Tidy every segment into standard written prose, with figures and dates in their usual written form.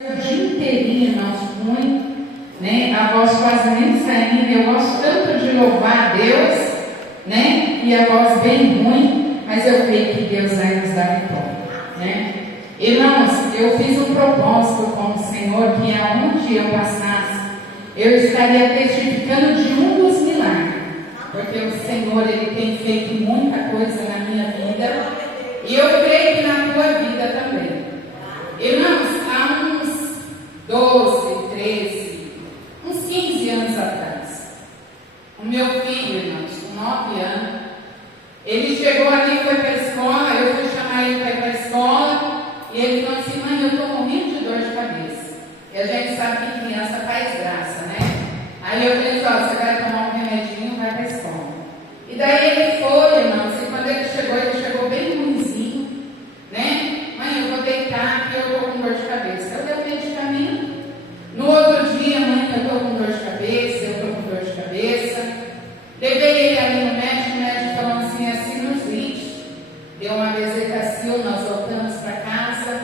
O dia inteirinho nós ruim, né? A voz quase nem saindo. Eu gosto tanto de louvar a Deus, né? E a voz bem ruim, mas eu creio que Deus vai nos dar vitória, né? Irmãos, eu fiz um propósito com o Senhor que aonde eu passasse, eu estaria testificando de um dos milagres, porque o Senhor ele tem feito muita coisa na minha vida e eu creio que na tua vida também. Irmãos, há uns 12, 13, uns 15 anos atrás, o meu filho, irmãos, com 9 anos, ele chegou ali, foi para a escola, eu fui chamar ele para ir para a escola, e ele falou assim: mãe, eu estou morrendo de dor de cabeça. E a gente sabe que criança faz graça, né? Aí eu falei: ó, você vai tomar um remedinho e vai para a escola. E daí ele foi, irmãos, e quando ele chegou bem ruimzinho, né? Mãe, eu vou deitar porque eu estou com dor de cabeça. Eu dei o medicamento. No outro dia, mãe, eu estou com dor de cabeça, eu estou com dor de cabeça. Levei ele ali no médico, o médico falou assim: é sinusite. Deu uma vesicacil, nós voltamos para casa.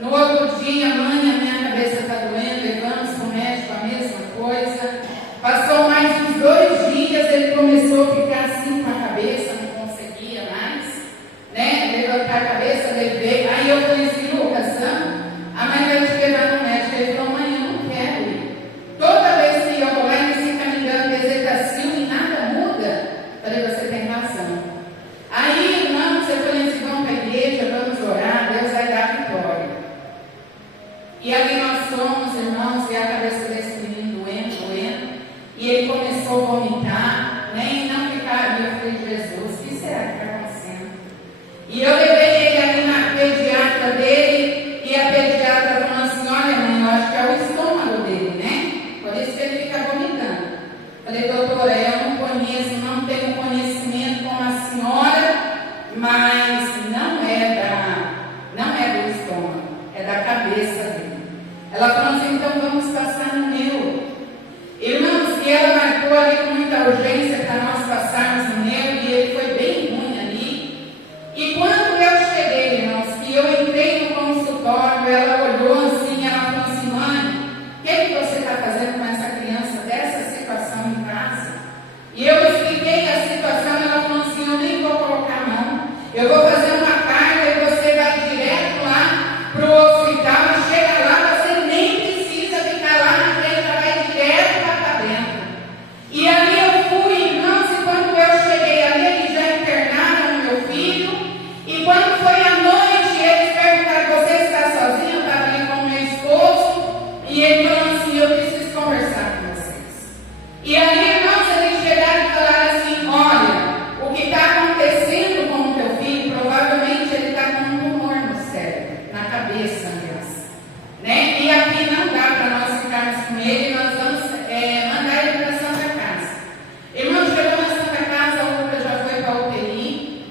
No outro dia, mãe, a minha cabeça está doendo, levamos para o médico, a mesma coisa. Passou mais uns 2 dias, ele começou a ficar assim com a cabeça, não conseguia mais, né? Levantar a cabeça, levei. Aí eu falei assim: Lucas, a mãe vai te levar no médico. Ele falou: mãe, eu não quero ir. Toda vez que eu vou lá, eles ficam me dando vesicacil e nada muda. Falei: você tem razão. Aí, irmãos, eu falei assim: vamos para a igreja, vamos orar, Deus vai dar vitória. E ali nós fomos, irmãos, e a cabeça desse menino doendo, e ele começou a vomitar, né, e não ficar. E eu falei: Jesus, o que será que está acontecendo? E eu levei ele ali na pediatra dele, e a pediatra falou assim: olha, mãe, eu acho que é o estômago dele, né? Por isso que ele fica vomitando. Falei: doutora, eu não conheço, não tenho conhecimento com a senhora, mas não é do estômago, é da cabeça dele. Ela falou assim: então vamos passar no neuro. Irmãos, e ela marcou ali com muita urgência para nós passarmos no neuro, e ele foi bem ruim ali. E quando eu cheguei, irmãos, que eu entrei no consultório, ela olhou assim, ela falou assim: mãe, o que você está fazendo com essa criança dessa situação em casa? E eu expliquei a situação, ela falou assim: eu nem vou colocar a mão, eu vou fazer uma carta e você vai direto lá para o hospital e chega lá, você nem precisa ficar lá na frente, já vai direto lá para dentro. E ali eu fui, irmãos, e quando eu cheguei ali, eles já internaram o meu filho, e quando foi à noite, eles perguntaram: você está sozinho? Eu estava ali com o meu esposo, e ele falou assim: eu preciso conversar com vocês. E ali, irmãos, eles chegaram e falaram assim: olha, o que está acontecendo com o teu filho, provavelmente ele está com um tumor no cérebro, na cabeça, aliás, né? E aqui não dá para nós ficarmos com ele, nós vamos mandar ele para a Santa Casa. Irmão, chegou na Santa Casa, o Lucas já foi para a UTI,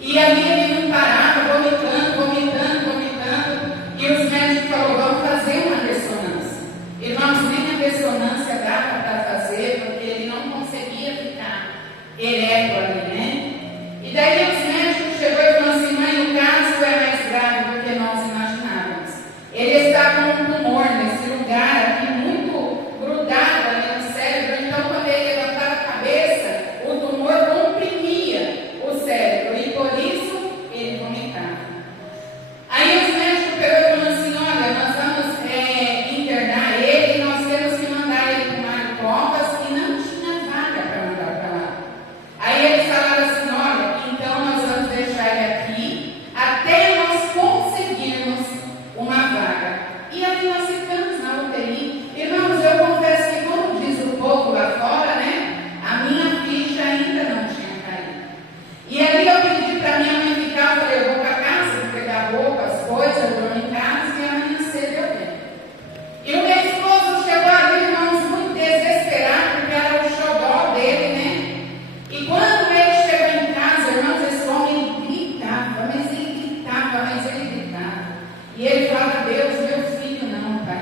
e ali ele não parava, vomitando, e os médicos falaram: vamos fazer uma ressonância. Irmãos, nem a ressonância dava para fazer, porque ele não conseguia ficar ereto ali, né? E daí os médicos chegou e falou assim: mãe, o caso é mais grave do que nós imaginávamos. Ele está com um tumor nesse lugar aqui, muito grudado ali no cérebro. Então, quando ele levantava a cabeça, o tumor comprimia o cérebro e por isso ele vomitava. Aí os médicos pegou e falou assim: olha, nós vamos internar ele, e nós temos que mandar ele para o Mário Covas, e não tinha vaga para mandar para lá. Aí eles falaram assim: olha, então nós vamos deixar ele aqui até nós conseguirmos uma vaga. E ali nós ficamos na UTI. Irmãos, eu confesso que, como diz o povo lá fora, né, a minha ficha ainda não tinha caído. E ali eu pedi para minha mãe ficar, eu falei: eu vou para casa, vou pegar roupa, as coisas, eu vou em casa e amanhã cedo eu venho. E o meu esposo chegou ali, irmãos, muito desesperado, porque era o xodó dele, né? E quando ele chegou em casa, irmãos, esse homem gritava, mas ele gritava. E ele falava: Deus, meu filho não, pai.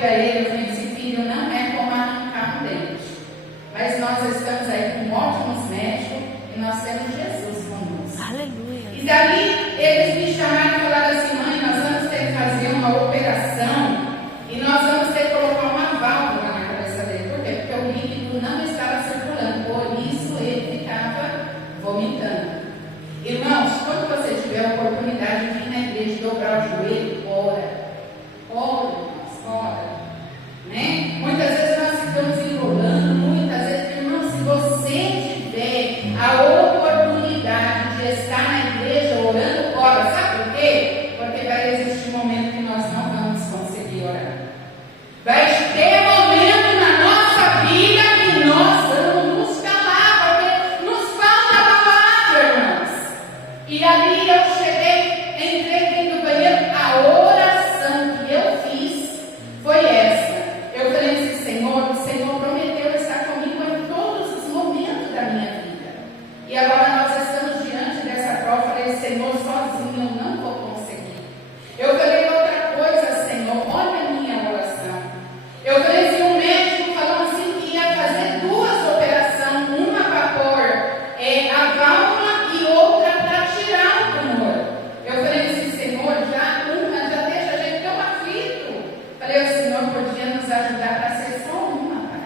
para ele, eu disse, filho, não é como arrancar um dente. Mas nós estamos aí com ótimos médicos e nós temos Jesus conosco. Aleluia. E dali eles me chamaram e falaram assim, mãe, nós vamos ter que fazer uma operação e nós vamos ter que colocar uma válvula na cabeça dele. Por quê? Porque o líquido não estava circulando, por isso ele ficava vomitando. Irmãos, quando você tiver a oportunidade de ir na igreja, dobrar o joelho, ora. Ora, irmãos, ora. Né? Muitas vezes nós ficamos enrolando, muitas vezes, irmãos, se você tiver a oportunidade de estar na igreja orando, ora. Sabe por quê? Porque vai existir um momento que nós não vamos conseguir orar. Vai ter momento na nossa vida que nós vamos nos calar, porque nos falta a palavra, irmãos. E ali eu cheguei, entrei dentro do banheiro, a oração que eu fiz foi essa. Eu falei assim, Senhor, o Senhor prometeu estar comigo em todos os momentos da minha vida. E agora nós estamos diante dessa prova. Eu falei, Senhor, sozinho eu não vou conseguir. Eu falei outra coisa, Senhor, olha a minha oração. Eu falei assim, um médico falou assim que ia fazer 2 operações, uma para pôr a válvula e outra para tirar o tumor. Eu falei assim, Senhor, já deixa a gente tão aflito. Falei, o Senhor podia nos ajudar para ser só uma, Pai.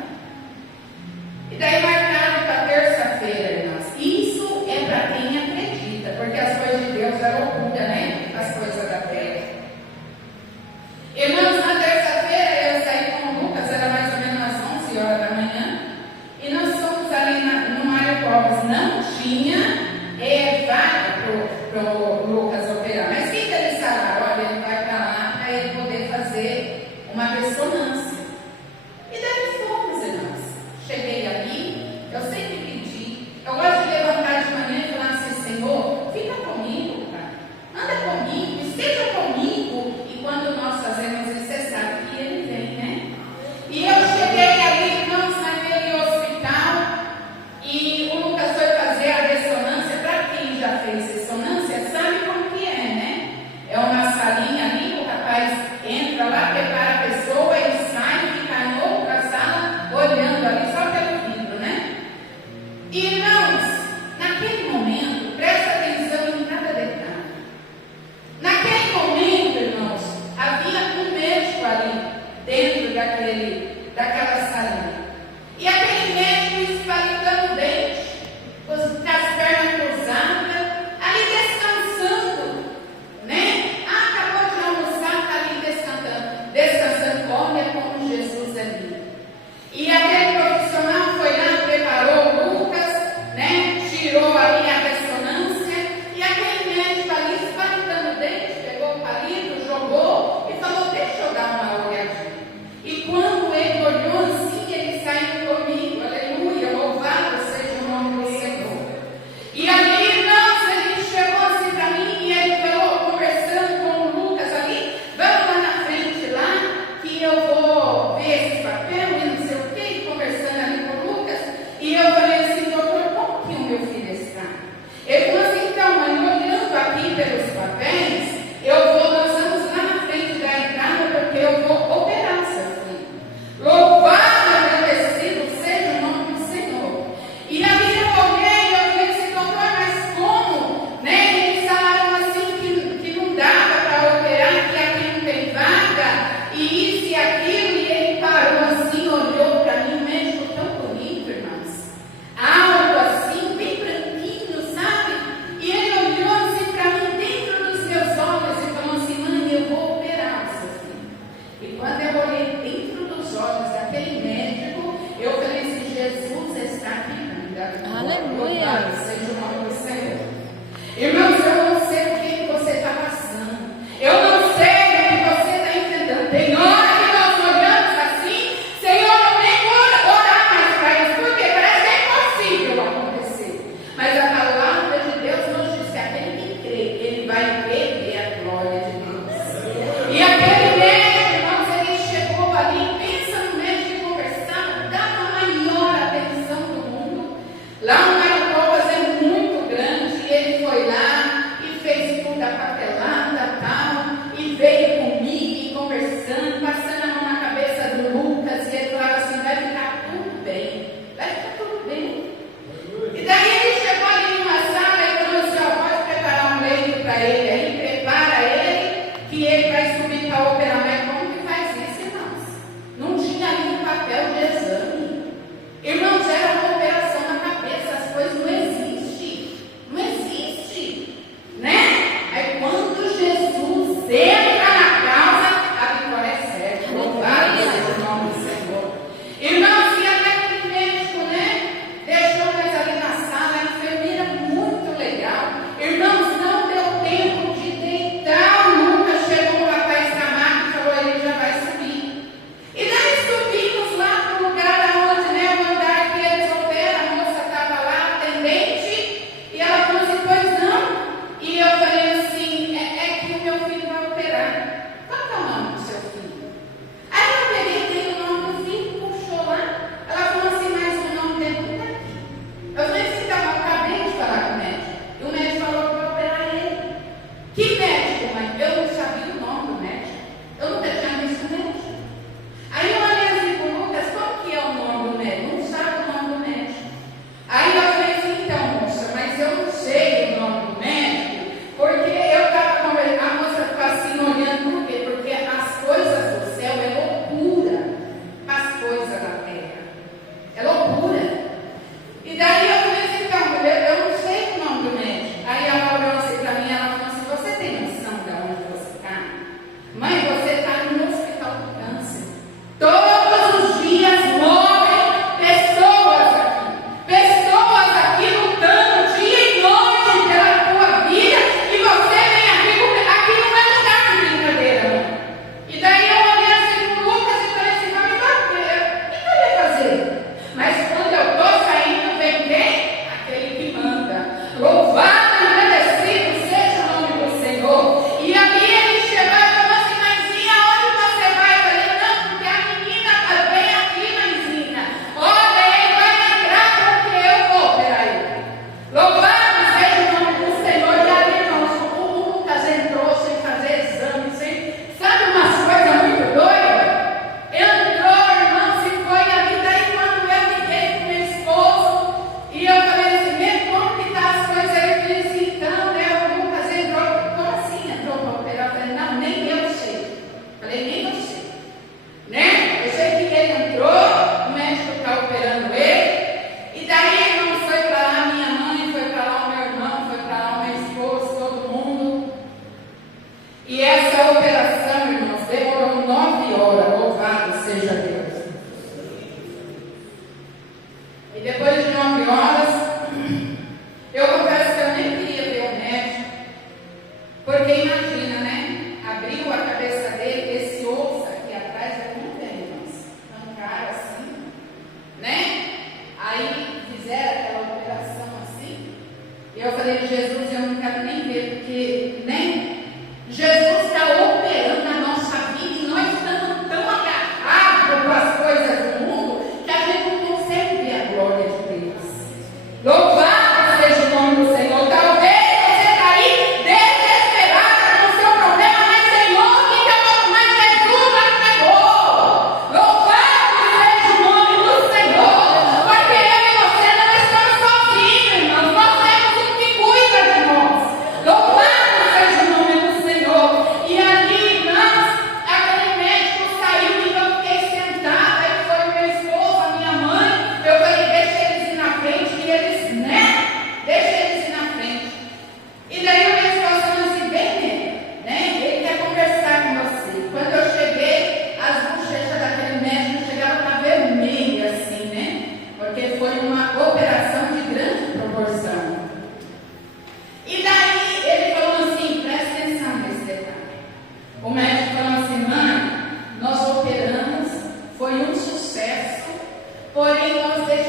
E daí marcaram para terça-feira, irmãs. Isso é para quem acredita, porque as coisas de Deus é loucura, né? As coisas da terra. Irmãos, na terça-feira eu saí com o Lucas, era mais ou menos às 11 horas da manhã, e nós fomos ali no Mário Covas. Não tinha vaga para o Lucas operar. Mas o que eles falaram? Olha, ele vai para lá para ele poder fazer uma ressonância. E daí fomos, irmãos. Cheguei ali, eu sempre pedi. Eu gosto de levantar de manhã e falar assim, Senhor, fica comigo, Pai. Anda comigo, esteja comigo. E quando nós fazemos isso, você sabe que ele vem, né? E eu cheguei ali, irmãos, naquele hospital, e o Lucas foi fazer a ressonância. Para quem já fez ressonância, sabe como que é, né? É uma salinha ali, o rapaz entra lá, prepara a pessoa, ele sai e fica em outra sala, olhando ali só pelo vidro, né? E, irmãos, naquele momento, presta atenção em cada detalhe. Naquele momento, irmãos, havia um médico ali, dentro daquela salinha. E aquele médico espalhando o dente, com as pernas cruzadas, ali descansando, né? Acabou de almoçar, está ali descansando, olha como Jesus é lindo. E aquele profissional foi lá, preparou o Lucas, né? Tirou ali a ressonância, e aquele médico ali espalhando o dente, pegou o palito, jogou e falou, deixa eu dar uma olhadinha. E quando ele olhou assim, ele saiu comigo, aleluia.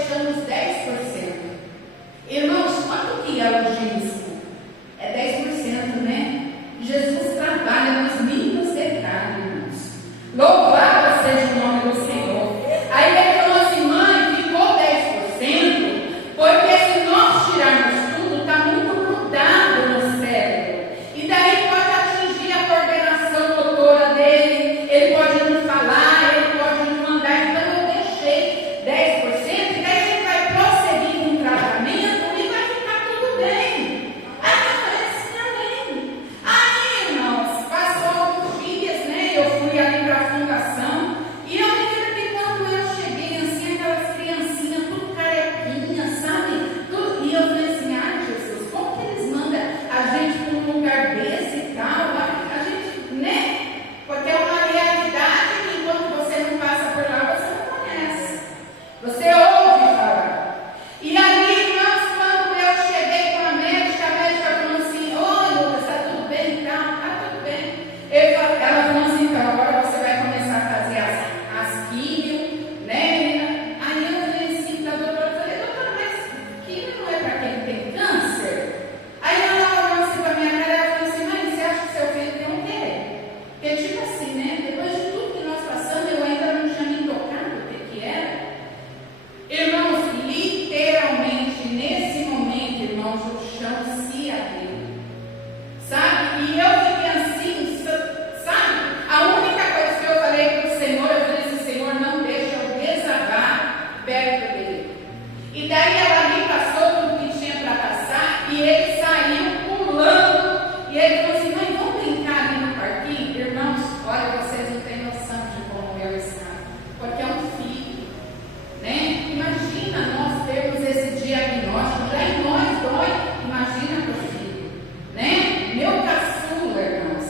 deixamos 10%. Irmãos, quanto que é o dízimo? É 10%, né? Jesus trabalha nos mínimos detalhes, irmãos. Louvado seja o nome do Senhor. Aí ele falou assim: mãe, ficou 10%, porque se nós tirarmos tudo, está muito grudado no cérebro. E daí pode atingir a coordenação motora dele, ele pode não falar, ele pode não andar. Então eu deixei 10%, e daí ele vai prosseguir com o tratamento e vai ficar tudo bem. Aí eu falei assim: amém. Aí, irmãos, passou alguns dias, né? Eu fui ali para a fundação, e eu me lembro que quando eu cheguei, assim, aquelas criancinhas tudo carequinha, sabe? Tudo, e eu falei assim: ai, Jesus, como que eles mandam a gente para um lugar desse e tal? A gente, né? Porque é uma realidade que enquanto você não passa por lá, você não conhece. Você ouve falar. E ali, irmãos, quando eu cheguei com a médica falou assim: oi, Lucas, está tudo bem e tal? Está tudo bem. Ela falou assim: então, agora você vai começar a fazer as químio, né, menina? Aí eu falei assim para a doutora, doutora, mas químio não é para quem tem câncer? Aí ela olhou assim para a minha cara e falou assim: mãe, você acha que seu filho tem o quê? Porque tipo assim, né, depois de tudo que nós passamos, eu ainda não tinha me tocado o que era. Irmãos, literalmente, nesse momento, irmãos, o chão se abriu. Sabe? E eu fiquei assim, sabe? A única coisa que eu falei para o Senhor, eu falei assim: Senhor, não deixa eu desabar perto dele. E daí ela me passou tudo que tinha para passar, e ele saiu pulando, e ele falou assim: mãe, vamos brincar ali no parquinho? Irmãos, olha, vocês não têm noção de como eu estava, porque é um filho, né? Imagina nós termos esse diagnóstico, já em nós dói, imagina para o filho, né? Meu caçula, irmãos.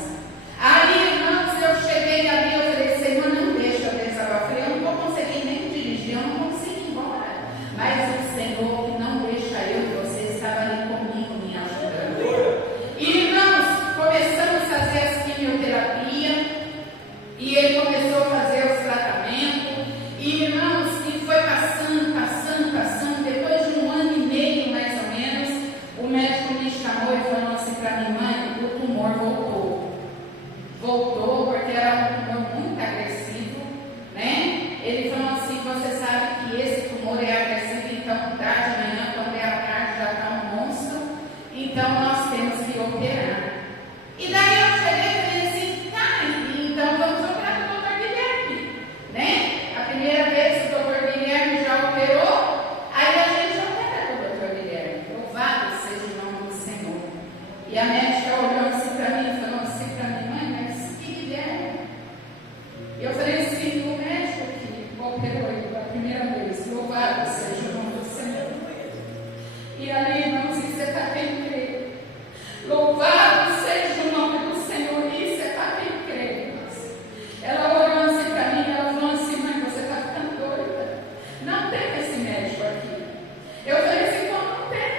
Aí, irmãos, eu cheguei ali, eu falei: Senhor, não deixa eu desabar. Eu falei: eu não vou conseguir nem dirigir, eu não consigo ir embora. Mas o Senhor que não deixa eu e você estava ali comigo, me ajudando. E, irmãos, começamos a fazer as quimioterapia, e ele começou a fazer os tratamentos, e, irmãos, e foi passando. Depois de 1 ano e meio, mais ou menos, o médico me chamou e falou assim para mim: mãe, o tumor voltou porque era um tumor muito agressivo, né? Ele falou assim: você sabe que esse tumor é agressivo, então dá de manhã, quando é à tarde já está um monstro, então nós temos que operar. E daí eu cheguei e falei assim: tá, então vamos operar com o Dr. Guilherme, né? A primeira vez o Dr. Guilherme já operou, aí a gente opera com o Dr. Guilherme. Louvado seja o nome do Senhor. E a médica olhou assim para mim e falou assim para mim: mãe, mas que Guilherme? Eu falei assim: o médico que operou ele pela primeira vez. Louvado seja o nome do Senhor. E ali, irmãos, isso é para quem crê. Louvado seja o nome do Senhor. Isso é para quem crê, irmãos. Ela olhou assim para mim e ela falou assim: mãe, você está ficando doida. Não tem esse médico aqui. Eu falei assim: como não tem?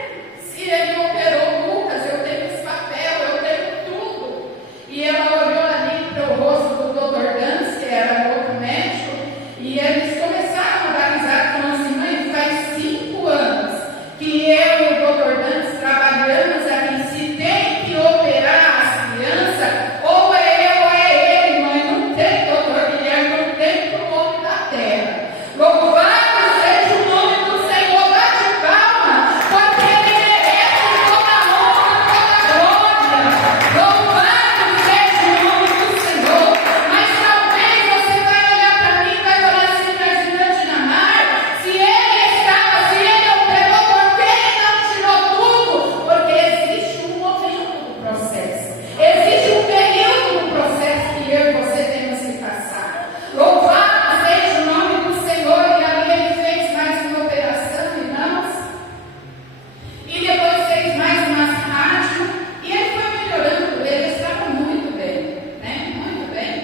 Se ele operou o Lucas, eu tenho esse papel, eu tenho tudo. E ela olhou ali para o rosto do Dr. Gans, que era o outro médico, e eles começaram a dar risada, falando assim: mãe, faz 5 anos que eu e o Dr. Gans trabalhamos aqui. Se tem que operar as crianças, ou é eu ou é ele, mãe. Não tem, Dr. Guilherme, não tem para o homem da terra. Louvado seja o nome do Senhor. Bate palma, porque ele merece toda a honra, toda a glória. Louvado seja o nome do Senhor. Mas talvez você vai olhar para mim e vai falar assim: mas Dinamar, se ele estava, se ele operou, por que ele não tirou tudo? Porque existe um momento do processo, existe um período do processo que eu e você temos que passar. Louvado seja o nome do Senhor. E ali ele fez mais uma operação, irmãos, e depois fez mais umas rádios, e ele foi melhorando. Ele estava muito bem, né? Muito bem.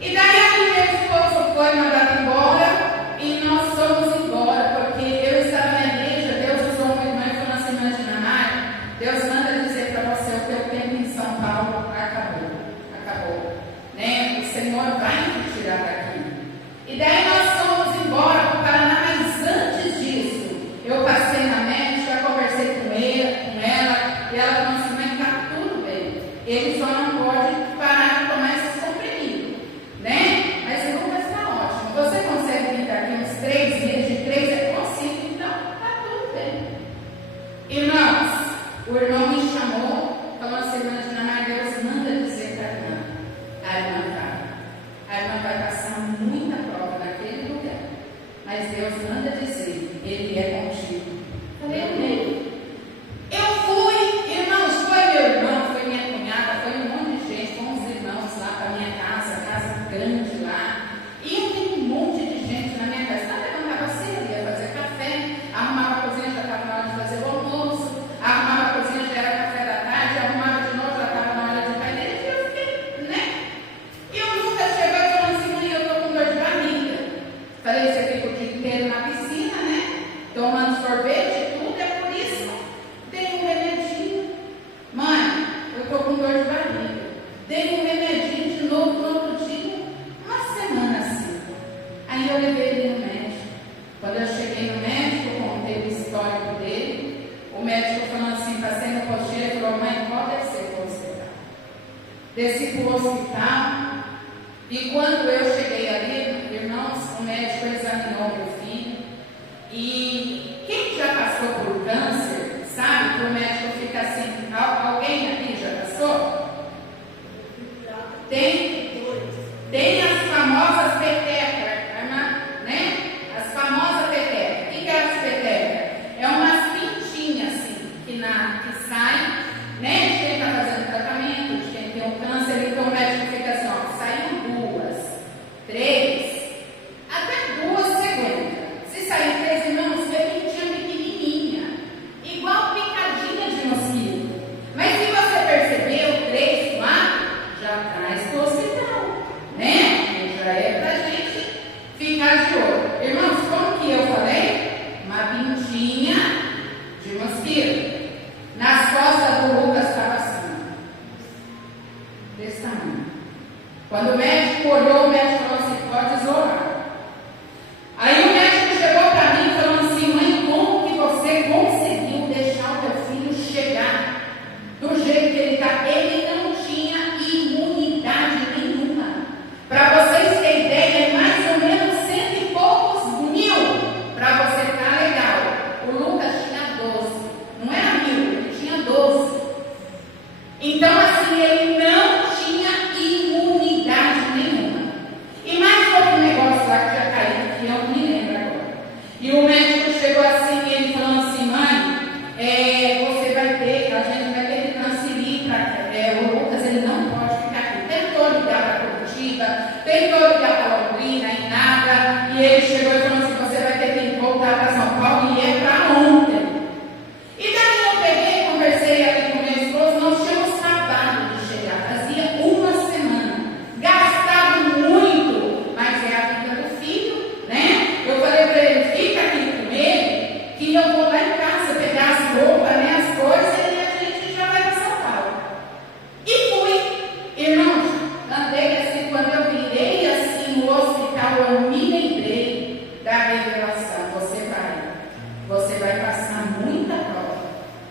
E daí a minha esposa foi mandada embora, e nós fomos embora, porque eu estava na igreja. Deus usou uma irmã e falou assim: Dinamar, Deus manda dizer para você: o teu tempo em São Paulo acabou, né? O Senhor vai te tirar daqui. E daí nós fomos embora para o Paraná, mas antes disso, mas Deus manda dizer, Ele é contigo. Falei, amém. Eu fui, irmãos, foi meu irmão, foi minha cunhada, foi um monte de gente, com os irmãos lá para minha casa grande lá. E eu tenho um monte de gente na minha casa. Então, eu levantava cedo, ia fazer café, arrumava a cozinha, já estava na hora de fazer o almoço, arrumava a cozinha, já era café da tarde, arrumava de novo, já estava na hora de ir para a igreja, e eu fiquei, né? E o Lucas chegou e falou assim, mãe, eu estou com dor de barriga. Falei, você fica o dia inteiro na piscina, né? Tomando sorvete, tudo, é por isso. Dei um remedinho. Mãe, eu estou com dor de barriga. Dei um remedinho de novo no outro dia. Uma semana assim. Aí eu levei ele no médico. Quando eu cheguei no médico, eu contei o histórico dele. O médico falou assim, passei no postinho, ele falou, mãe, pode descer para o hospital. Desci para o hospital. E quando eu cheguei ali, irmãos, o médico examinou meu filho. E quem já passou por câncer, sabe que o médico fica assim, alguém aqui já passou? Tem as famosas petecas, né? As famosas petecas. O que é as petecas? É umas pintinhas assim, que saem, né? De quem está fazendo tratamento, de quem tem um câncer, então o médico fica assim, ó, saem 2, 3, até 2 você aguenta. Se sair 3, irmãos, é pintinha pequenininha, igual picadinha de mosquito. Mas se você percebeu, 3, 4, já traz para o hospital, né? E já é para a gente ficar de olho. Irmãos, como que eu falei? Uma pintinha de mosquito. Nas costas do Lucas estava assim, desse tamanho. Quando o médico olhou, o médico falou assim, pode isolar. Aí o médico chegou para mim e falou assim, mãe, como que você conseguiu deixar o teu filho chegar do jeito que ele está? Ele não tinha imunidade nenhuma. Para vocês terem ideia, é mais ou menos 100 e poucos mil, para você ficar legal. O Lucas tinha 12, não era 1000, ele tinha 12. Então assim, ele não tinha imunidade nenhuma. E mais outro negócio lá que já caiu, que eu não me lembro agora. E o médico chegou assim, e ele falou assim, mãe, você vai ter, a gente vai ter que transferir para o Lucas, ele não pode ficar aqui. Tentou ligar para a Curitiba, tentou ligar para a Londrina e nada. E ele chegou e falou assim, você vai ter que voltar para São Paulo e é para ontem. E daí eu peguei, conversei ali com meu esposo, nós tínhamos acabado de chegar, fazia uma semana, gastado muito, mas é a vida do filho, né? Eu falei para ele, fica aqui com ele, que eu vou lá em casa pegar as roupas, né, as coisas, e a gente já vai para São Paulo. E fui, irmãos, andei assim, quando eu virei assim no hospital, eu me lembrei da revelação, você vai passar muita prova,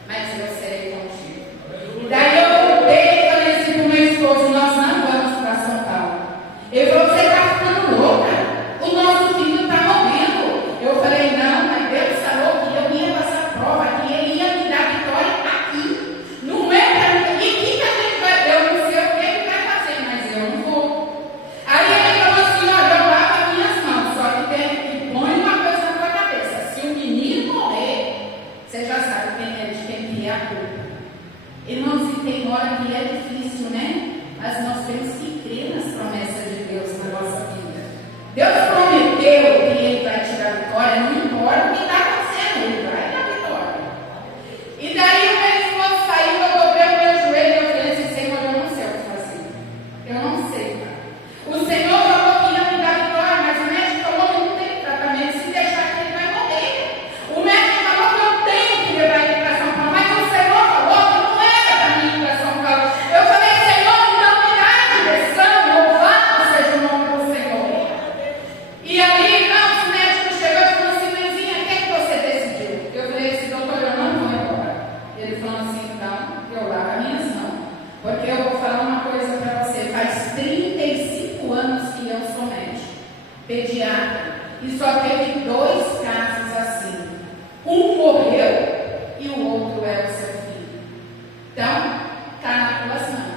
mas eu serei contigo. E daí eu voltei e falei assim para o meu esposo, nós não vamos para São Paulo. Ele falou, você está ficando louca? O nosso filho está morrendo. Eu falei, não, mas Deus falou que eu ia passar prova, que ele ia me dar vitória aqui. Não é para mim. E o que a gente vai, eu não sei o que ele vai fazer, mas eu não vou. Aí ele falou assim, olha, eu lavo as minhas mãos, só que põe uma coisa na tua cabeça, se o menino morrer, você já sabe de quem é a culpa. Irmãos, e tem hora que é difícil, né? Mas nós temos que crer nas promessas de Deus na nossa vida. Deus prometeu que Ele vai te dar vitória, não importa o que está acontecendo, Ele vai dar vitória. E daí o meu esposo saiu, eu dobrei o meu joelho e eu falei assim, Senhor, eu não sei o que fazer. Eu não sei, pai. O Senhor falou que ia me dar vitória, mas o médico falou que não tem tratamento, se deixar que ele vai morrer. O médico falou que eu tenho que levar ele para São Paulo, mas o Senhor falou que não era para mim ir para São Paulo. Eu falei, Senhor, então me dá a direção, louvado seja o nome do Senhor. E ali, irmãos, o médico chegou e falou assim, mãezinha, o que é que você decidiu? Eu falei assim, doutor, eu não vou embora. Ele falou assim, então, eu lavo as minhas mãos, porque eu vou falar uma coisa para você, faz 35 anos que eu sou médico, pediatra, e só teve 2 casos assim. Um morreu e o outro é o seu filho. Então, está nas tuas mãos.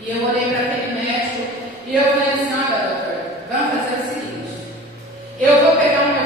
E eu olhei para aquele médico e eu falei assim, olha doutor, vamos fazer o seguinte, eu vou pegar o meu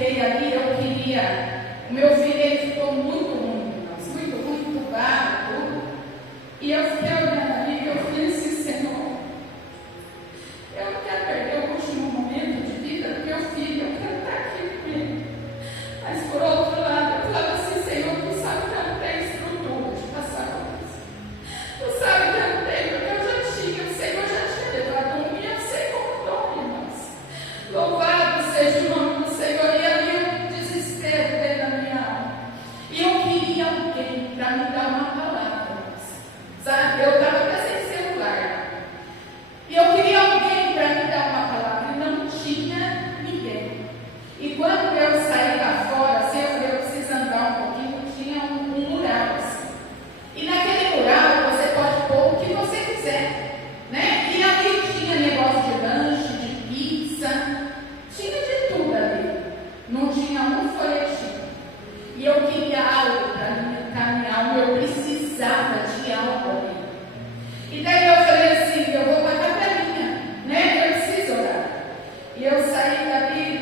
fiquei ali, eu queria. O meu filho, ele ficou muito ruim, muito ruim, entubado, tudo. E eu fiquei olhando ali e eu falei assim, Senhor, eu não quero perder o último momento de vida do meu filho, eu quero estar aqui com ele. Mas por outro lado, eu falava assim, Senhor, tu sabe que eu não tenho estrutura de passar por isso. Tu sabe que eu não tenho, porque eu já tinha, o Senhor já tinha levado e eu sei como dói, irmãos. Louvado seja o nome do Senhor. E ali um desespero dentro da minha alma. E eu queria alguém para me dar uma palavra, sabe? Eu estava até sem celular. E eu queria alguém para me dar uma palavra. E não tinha ninguém. E quando eu saí lá fora, assim, eu preciso andar um pouquinho, tinha um mural assim. E naquele mural você pode pôr o que você quiser, né? E ali tinha negócio de lanche, de pizza, tinha de tudo ali. Não tinha um folhetinho. E eu queria algo para alimentar minha alma, eu precisava de algo ali. E daí eu falei assim, eu vou para a capelinha, né? Eu preciso orar. E eu saí dali,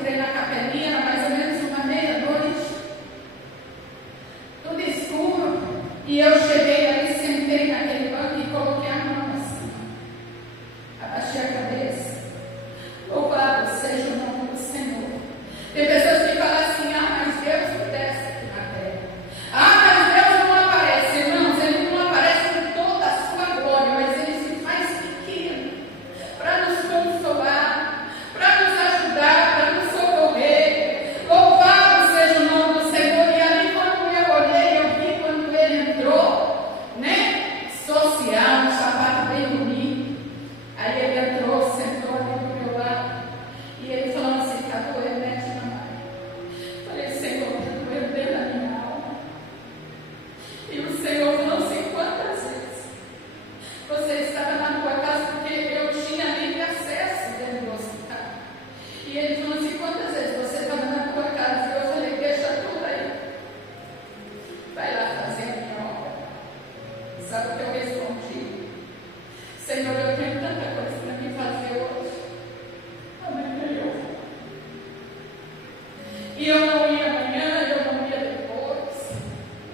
entrei na capelinha, era mais ou menos uma meia-noite, tudo escuro. E eu cheguei ali, sentei naquele banco e coloquei a mão assim, abaixei a cabeça. Louvado seja o nome do Senhor. Tem pessoas que falam assim, mas Deus não desce aqui na terra. Mas Deus não aparece. Irmãos, Ele não aparece com toda a sua glória, mas Ele se faz pequeno para nos consolar, para nos ajudar, para nos socorrer. Louvado seja o nome do Senhor. E ali quando eu olhei, eu vi quando Ele entrou, né? Social, um sapato bem bonito. Aí Ele entrou, sentou ali do meu lado. E Ele falou assim, está doendo, né, Tia Maria? Falei, Senhor, está doendo dentro da minha alma. E o Senhor falou assim, quantas vezes você estava na tua casa, porque eu tinha livre acesso dentro do hospital. E Ele falou assim, quantas vezes você estava na tua casa? E eu falei, deixa tudo aí. Vai lá fazer a minha obra. Sabe o que eu respondi? Senhor, eu tenho tanta coisa para me fazer hoje. Amanhã eu vou. E eu não ia amanhã, eu não ia depois.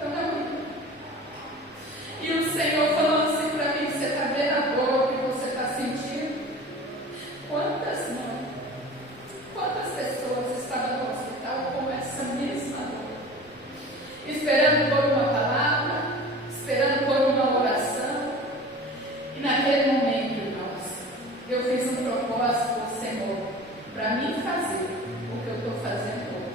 Eu não ia. E o Senhor falou assim para mim, você está vendo a dor que você está sentindo? Quantas não? Quantas pessoas estavam no hospital com essa mesma dor? Esperando por uma palavra, esperando por uma oração. E naquele momento, irmãos, eu fiz um propósito ao Senhor para mim fazer o que eu estou fazendo hoje.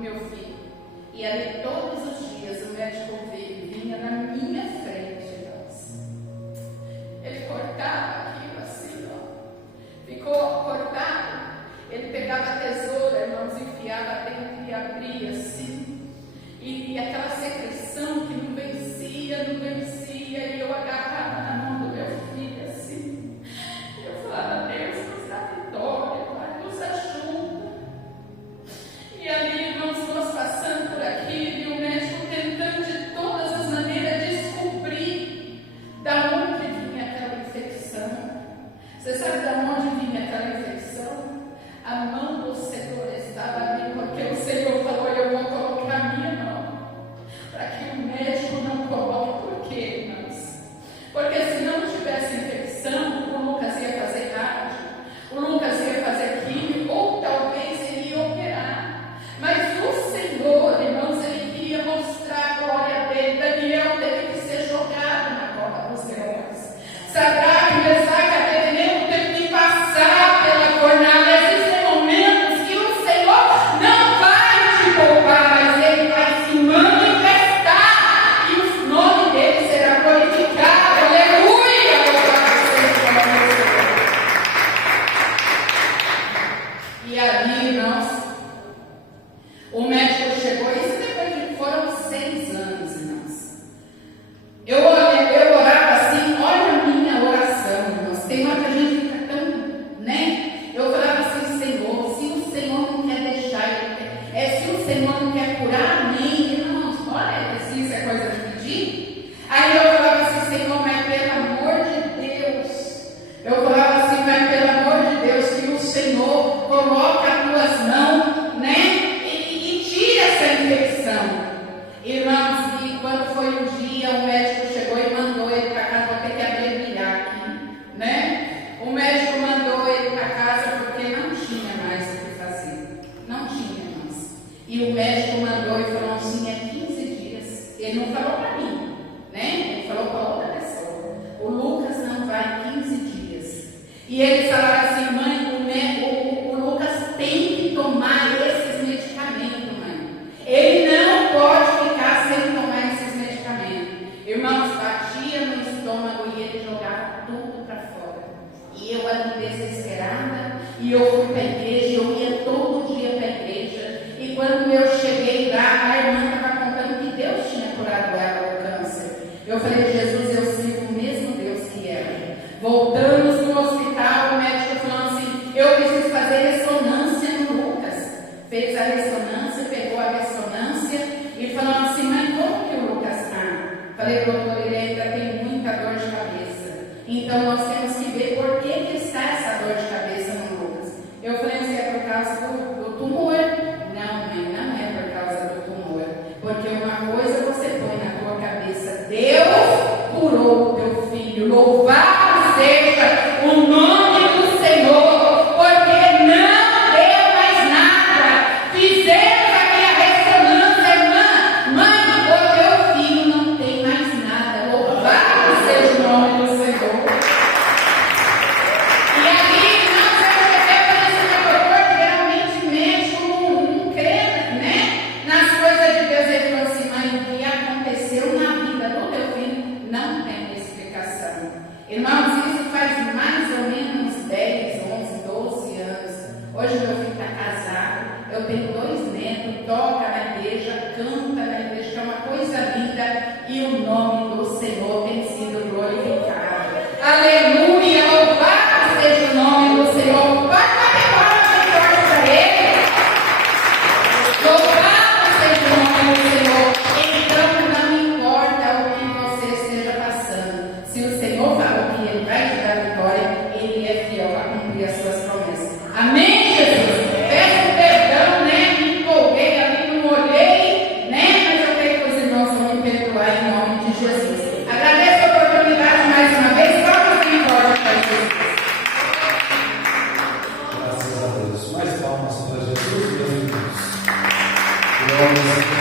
meu filho. E ali todos os dias o médico vinha na minha frente, irmãos. Ele cortava aquilo assim, ó. Ficou cortado. Ele pegava a tesoura, irmãos, enfiava dentro e abria assim. E aquela secreção que não vencia, e eu agarrava na mão do meu filho assim. Eu falava, Deus, nos dá vitória, Pai, nos ajuda. E ali, irmãos, nós passando por aqui, e o médico tentando de todas as maneiras descobrir da onde vinha aquela infecção. Você sabe da onde vinha aquela infecção? A mão do Senhor estava ali, porque o Senhor falou, eu vou colocar a minha mão, para que o médico não coloque. Por quê, irmãos? Porque se não tivesse infecção, o Lucas ia fazer rádio, o Lucas ia fazer químio, ou talvez ele ia operar. Mas o Senhor, irmãos, ele queria mostrar a glória dele. Daniel teve que ser jogado na cova dos leões. Sadraque, Mesaque, Abednego teve que passar pela fornalha. Existem momentos que o Senhor não vai te poupar, mas ele vai se manifestar e o nome dele será glorificado. Aleluia! E ali, irmãos, o médico chegou, isso depois de foram 6 anos, irmãos. Eu orava assim, olha a minha oração, irmãos. Tem hora que a gente fica tão, né? Eu falava assim, Senhor, se o Senhor não quer deixar, se o Senhor não quer curar, amém. Irmãos, olha, se isso é coisa de pedir. Aí eu falava assim, Senhor, mas pelo amor de Deus. Eu falava assim, mas pelo amor de Deus, que o Senhor coloque as tuas mãos, né? E tira essa infecção. Irmãos, e quando foi um dia, o médico chegou e mandou ele para casa, vou ter que abreviar aqui, né? O médico mandou ele para casa porque não tinha mais o que fazer. Não tinha, irmãos. E o médico mandou e falou assim, 15 dias. Ele não falou para mim, né? Ele falou para outra pessoa. O Lucas não vai 15 dias. E eles falaram assim, mãe, o Lucas tem que tomar esses medicamentos, mãe. Ele não pode ficar sem tomar esses medicamentos. Irmãos, batia no estômago e ele jogava tudo para fora. E eu ali desesperada, e eu fui para a igreja, eu ia todo dia para a igreja. E quando eu cheguei lá, a irmã estava contando que Deus tinha curado ela do câncer. Eu falei, Jesus, eu sirvo o mesmo Deus que ela. Voltamos no hospital, o médico falou assim, eu preciso fazer ressonância no Lucas. Fez a ressonância, pegou a ressonância e falou assim, mãe, como que o Lucas está? Falei, doutor, ele ainda tem muita dor de cabeça. Então nós temos que ver por que está essa dor de cabeça no Lucas. Eu falei assim, é por causa do tumor. Não, mãe, não é por causa do tumor. Porque uma coisa você põe na tua cabeça, Deus curou o teu filho. Louvado seja o nome do Senhor, porque não deu mais nada. Fizeram aqui a ressonância, irmã. Mãe, o teu filho não tem mais nada. Louvado seja o nome do Senhor. E ali, nós recebemos esse doutor, geralmente médico não crê, né? Nas coisas de Deus. Ele falou assim, mãe, o que aconteceu na vida do teu filho não tem explicação. Irmãos, isso faz mais ou menos 10, 11, 12 anos. Hoje meu filho está casado, eu tenho 2 netos, toca na igreja, canta na igreja, que é uma coisa linda, e o nome do Senhor tem sido glorificado. Aleluia, louvado seja o nome do Senhor. Vai bater palmas e forte para Ele. Louvado seja o nome do Senhor. Então não importa o que você esteja passando, se o Senhor falou que Ele vai te dar vitória, Ele é fiel a cumprir as suas promessas. Amém, Jesus? Peço perdão, né? Me empolguei ali, não olhei, né? Mas eu creio que os irmãos vão me perdoar em nome de Jesus. Agradeço a oportunidade mais uma vez. Vamos em forte para Jesus. Graças a Deus. Mais palmas para Jesus, meus irmãos. Glória a Deus.